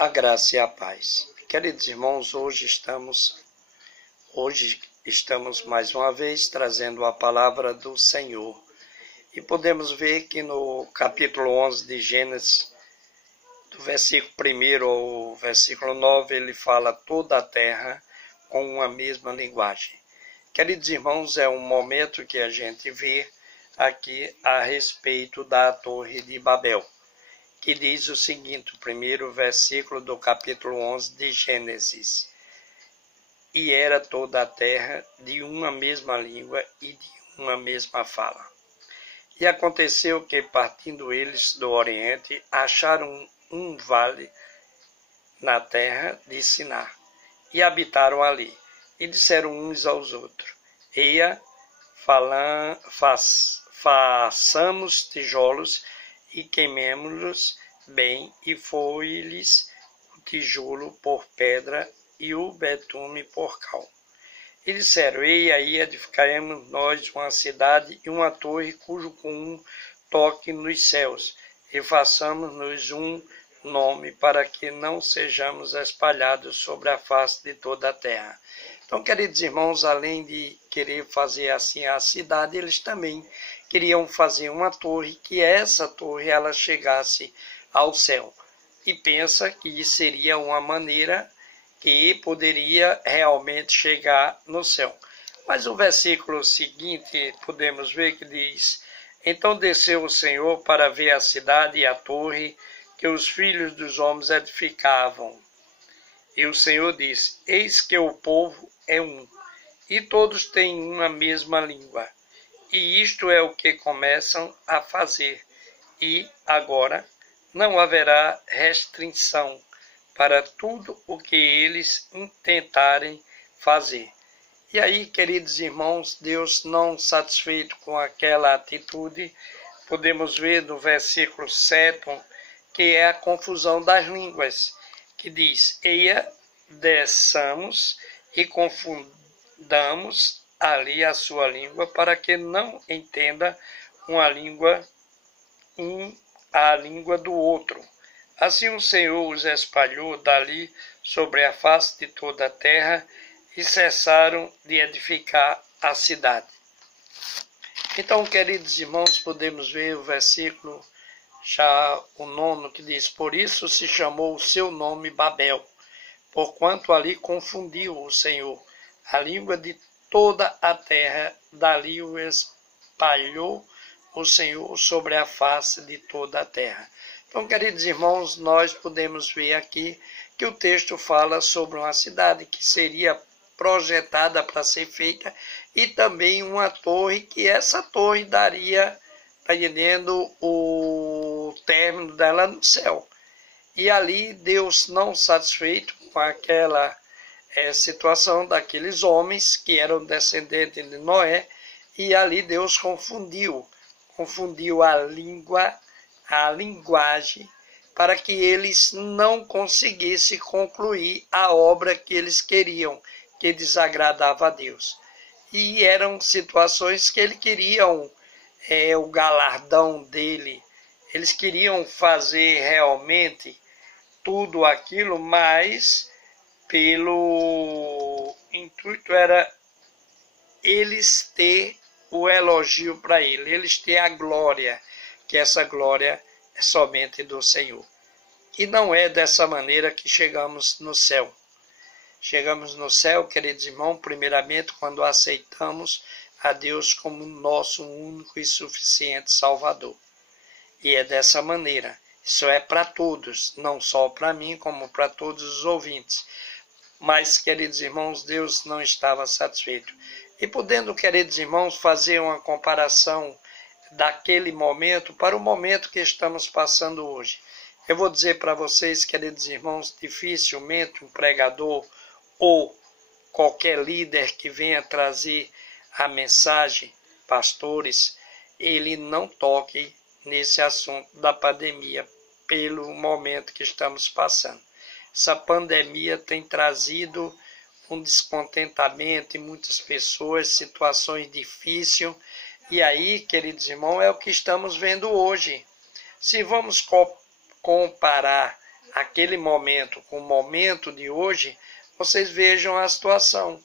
A graça e a paz. Queridos irmãos, hoje estamos mais uma vez trazendo a palavra do Senhor. E podemos ver que no capítulo 11 de Gênesis, do versículo 1 ao versículo 9, ele fala toda a terra com uma mesma linguagem. Queridos irmãos, é um momento que a gente vê aqui a respeito da Torre de Babel, que diz o seguinte, o primeiro versículo do capítulo 11 de Gênesis. E era toda a terra de uma mesma língua e de uma mesma fala. E aconteceu que, partindo eles do Oriente, acharam um vale na terra de Sinar, e habitaram ali, e disseram uns aos outros, eia, façamos tijolos, e queimemo-los bem, e foi-lhes o tijolo por pedra e o betume por cal. E disseram, e aí edificaremos nós uma cidade e uma torre cujo cume toque nos céus, e façamos-nos um nome para que não sejamos espalhados sobre a face de toda a terra. Então, queridos irmãos, além de querer fazer assim a cidade, eles também queriam fazer uma torre, que essa torre ela chegasse ao céu. E pensa que seria uma maneira que poderia realmente chegar no céu. Mas o versículo seguinte, podemos ver que diz, então desceu o Senhor para ver a cidade e a torre que os filhos dos homens edificavam. E o Senhor disse, eis que o povo é um, e todos têm uma mesma língua. E isto é o que começam a fazer. E agora não haverá restrição para tudo o que eles intentarem fazer. E aí, queridos irmãos, Deus não satisfeito com aquela atitude, podemos ver no versículo 7, que é a confusão das línguas, que diz, eia, desçamos e confundamos ali a sua língua, para que não entenda a língua do outro. Assim o Senhor os espalhou dali sobre a face de toda a terra e cessaram de edificar a cidade. Então, queridos irmãos, podemos ver o versículo, já o 9, que diz, por isso se chamou o seu nome Babel, porquanto ali confundiu o Senhor a língua de toda a terra, dali o espalhou o Senhor sobre a face de toda a terra. Então, queridos irmãos, nós podemos ver aqui que o texto fala sobre uma cidade que seria projetada para ser feita e também uma torre, que essa torre daria, o término dela no céu. E ali Deus, não satisfeito com aquela situação daqueles homens que eram descendentes de Noé, e ali Deus confundiu a linguagem, para que eles não conseguissem concluir a obra que eles queriam, que desagradava a Deus. E eram situações que eles queriam o galardão dele, eles queriam fazer realmente tudo aquilo, mas pelo intuito era eles ter o elogio para ele, eles ter a glória, que essa glória é somente do Senhor. E não é dessa maneira que chegamos no céu. Chegamos no céu, queridos irmãos, primeiramente quando aceitamos a Deus como nosso único e suficiente Salvador. E é dessa maneira. Isso é para todos, não só para mim, como para todos os ouvintes. Mas, queridos irmãos, Deus não estava satisfeito. E podendo, queridos irmãos, fazer uma comparação daquele momento para o momento que estamos passando hoje. Eu vou dizer para vocês, queridos irmãos, dificilmente um pregador ou qualquer líder que venha trazer a mensagem, pastores, ele não toque nesse assunto da pandemia, pelo momento que estamos passando. Essa pandemia tem trazido um descontentamento em muitas pessoas, situações difíceis. E aí, queridos irmãos, é o que estamos vendo hoje. Se vamos comparar aquele momento com o momento de hoje, vocês vejam a situação.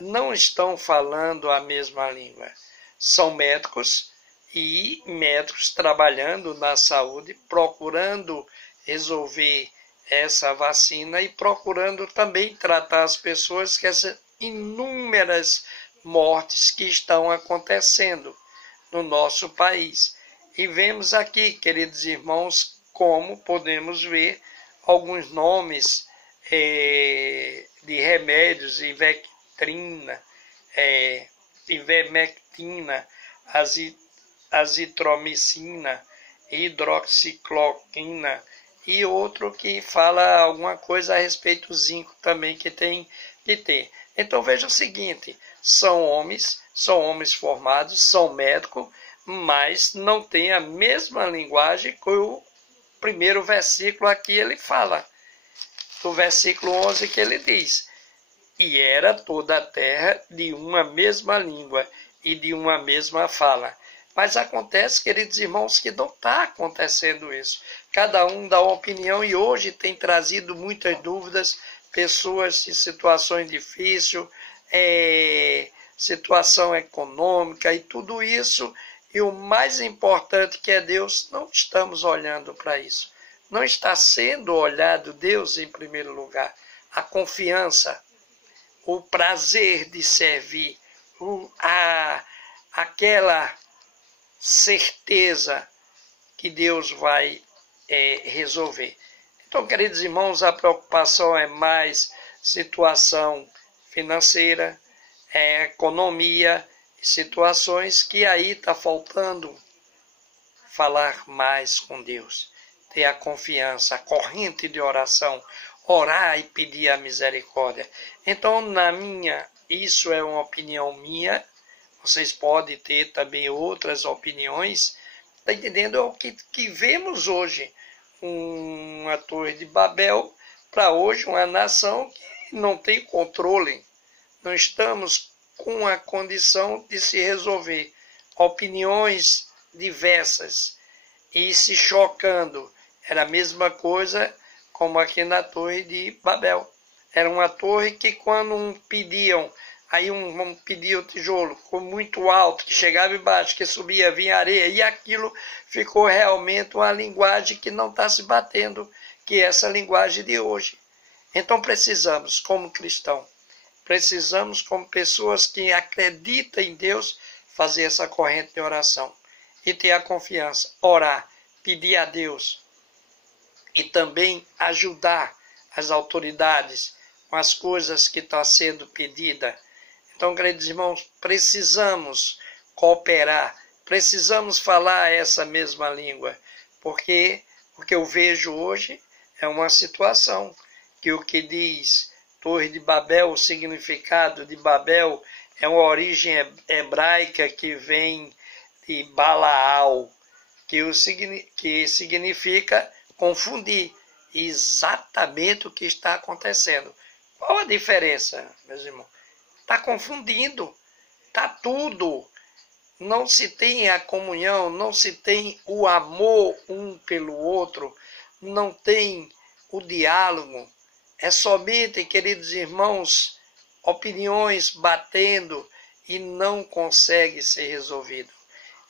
Não estão falando a mesma língua. São médicos e médicos trabalhando na saúde, procurando resolver essa vacina e procurando também tratar as pessoas que essas inúmeras mortes que estão acontecendo no nosso país. E vemos aqui, queridos irmãos, como podemos ver alguns nomes de remédios, ivermectina, azitromicina, hidroxicloroquina e outro que fala alguma coisa a respeito do zinco também que tem que ter. Então veja o seguinte, são homens formados, são médicos, mas não têm a mesma linguagem que o primeiro versículo aqui ele fala. Do versículo 11 que ele diz, e era toda a terra de uma mesma língua e de uma mesma fala. Mas acontece, queridos irmãos, que não está acontecendo isso. Cada um dá uma opinião e hoje tem trazido muitas dúvidas, pessoas em situações difíceis, situação econômica e tudo isso. E o mais importante que é Deus, não estamos olhando para isso. Não está sendo olhado Deus em primeiro lugar. A confiança, o prazer de servir, aquela certeza que Deus vai resolver. Então, queridos irmãos, a preocupação é mais situação financeira, economia, situações que aí está faltando falar mais com Deus. Ter a confiança, a corrente de oração, orar e pedir a misericórdia. Então, isso é uma opinião minha, vocês podem ter também outras opiniões, está entendendo? É o que vemos hoje, uma Torre de Babel, para hoje uma nação que não tem controle, não estamos com a condição de se resolver, opiniões diversas e se chocando. Era a mesma coisa como aqui na Torre de Babel. Era uma torre que quando pediam, aí um pedia o tijolo, ficou muito alto, que chegava embaixo, que subia, vinha areia, e aquilo ficou realmente uma linguagem que não está se batendo, que é essa linguagem de hoje. Então precisamos, como cristão, precisamos, como pessoas que acreditam em Deus, fazer essa corrente de oração e ter a confiança, orar, pedir a Deus e também ajudar as autoridades com as coisas que estão sendo pedidas. Então, queridos irmãos, precisamos cooperar, precisamos falar essa mesma língua, porque o que eu vejo hoje é uma situação que o que diz Torre de Babel, o significado de Babel é uma origem hebraica que vem de Balaal, que significa confundir. Exatamente o que está acontecendo. Qual a diferença, meus irmãos? Está confundindo, está tudo. Não se tem a comunhão, não se tem o amor um pelo outro, não tem o diálogo. É somente, queridos irmãos, opiniões batendo e não consegue ser resolvido.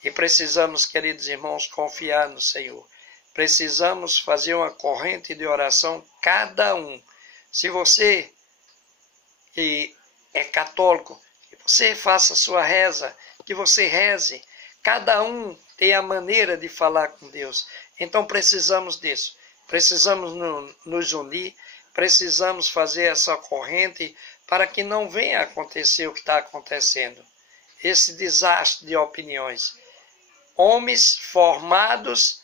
E precisamos, queridos irmãos, confiar no Senhor. Precisamos fazer uma corrente de oração, cada um. Se você que é católico, que você faça a sua reza, que você reze. Cada um tem a maneira de falar com Deus. Então precisamos disso. Precisamos nos unir, precisamos fazer essa corrente para que não venha a acontecer o que está acontecendo. Esse desastre de opiniões. Homens formados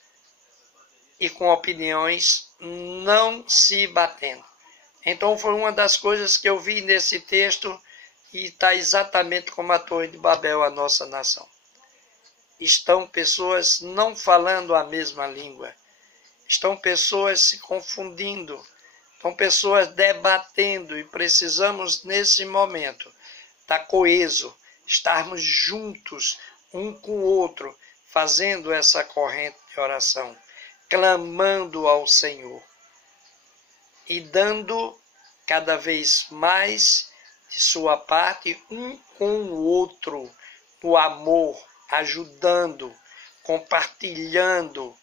e com opiniões não se batendo. Então foi uma das coisas que eu vi nesse texto e está exatamente como a Torre de Babel, a nossa nação. Estão pessoas não falando a mesma língua. Estão pessoas se confundindo. Estão pessoas debatendo e precisamos nesse momento estar coeso, estarmos juntos um com o outro, fazendo essa corrente de oração, clamando ao Senhor. e dando cada vez mais de sua parte um com o outro, no amor, ajudando, compartilhando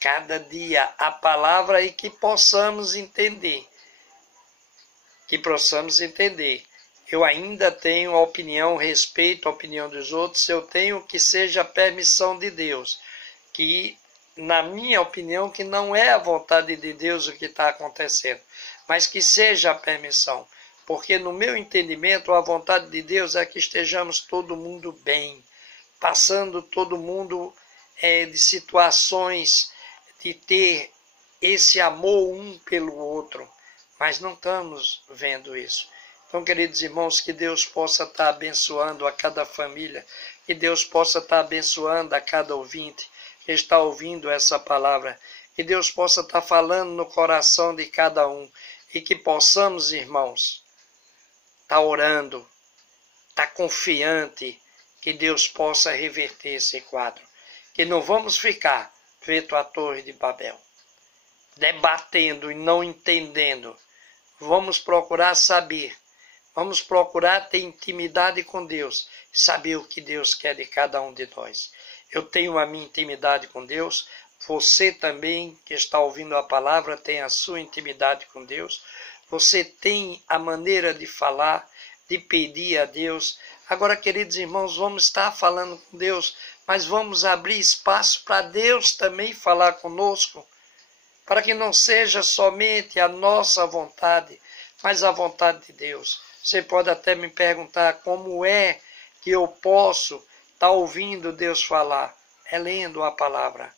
cada dia a palavra e que possamos entender. Eu ainda tenho opinião, respeito a opinião dos outros, eu tenho que seja a permissão de Deus, que na minha opinião que não é a vontade de Deus o que está acontecendo, mas que seja a permissão, porque no meu entendimento a vontade de Deus é que estejamos todo mundo bem, passando todo mundo de situações de ter esse amor um pelo outro, mas não estamos vendo isso. Então, queridos irmãos, que Deus possa estar abençoando a cada família, que Deus possa estar abençoando a cada ouvinte que está ouvindo essa palavra, que Deus possa estar falando no coração de cada um e que possamos, irmãos, estar orando, estar confiante que Deus possa reverter esse quadro, que não vamos ficar feito a Torre de Babel, debatendo e não entendendo. Vamos procurar saber, vamos procurar ter intimidade com Deus, saber o que Deus quer de cada um de nós. Eu tenho a minha intimidade com Deus, você também que está ouvindo a palavra tem a sua intimidade com Deus, você tem a maneira de falar, de pedir a Deus. Agora, queridos irmãos, vamos estar falando com Deus, mas vamos abrir espaço para Deus também falar conosco, para que não seja somente a nossa vontade, mas a vontade de Deus. Você pode até me perguntar como é que eu posso estar ouvindo Deus falar. É lendo a palavra.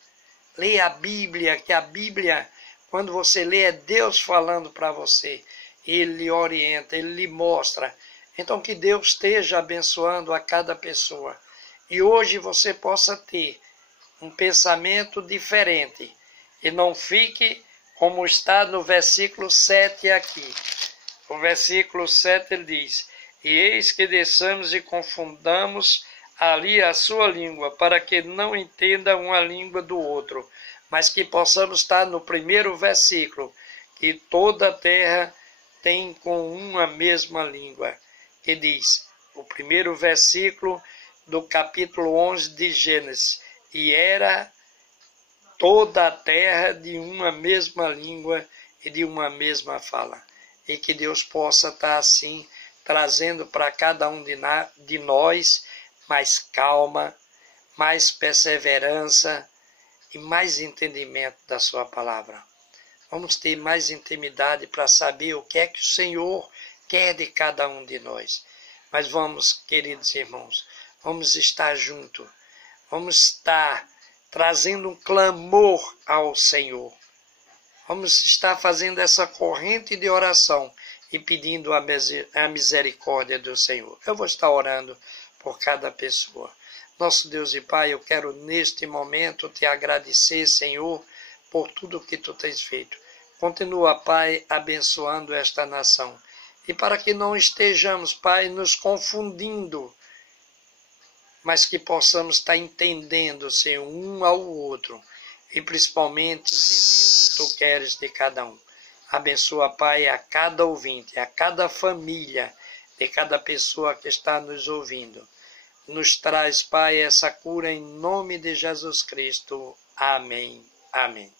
Leia a Bíblia, que a Bíblia, quando você lê, é Deus falando para você. Ele lhe orienta, Ele lhe mostra. Então que Deus esteja abençoando a cada pessoa. E hoje você possa ter um pensamento diferente. E não fique como está no versículo 7 aqui. O versículo 7 ele diz: E eis que desçamos e confundamos ali a sua língua, para que não entenda uma língua do outro. Mas que possamos estar no primeiro versículo, que toda a terra tem com uma mesma língua. Que diz, o primeiro versículo do capítulo 11 de Gênesis: E era toda a terra de uma mesma língua e de uma mesma fala. E que Deus possa estar assim, trazendo para cada um de nós mais calma, mais perseverança e mais entendimento da sua palavra. Vamos ter mais intimidade para saber o que é que o Senhor quer de cada um de nós. Mas vamos, queridos irmãos, vamos estar juntos, vamos estar trazendo um clamor ao Senhor. Vamos estar fazendo essa corrente de oração e pedindo a misericórdia do Senhor. Eu vou estar orando por cada pessoa. Nosso Deus e Pai, eu quero neste momento te agradecer, Senhor, por tudo que tu tens feito. Continua, Pai, abençoando esta nação. E para que não estejamos, Pai, nos confundindo, mas que possamos estar entendendo, Senhor, um ao outro, e principalmente entender o que tu queres de cada um. Abençoa, Pai, a cada ouvinte, a cada família, de cada pessoa que está nos ouvindo. Nos traz, Pai, essa cura em nome de Jesus Cristo. Amém. Amém.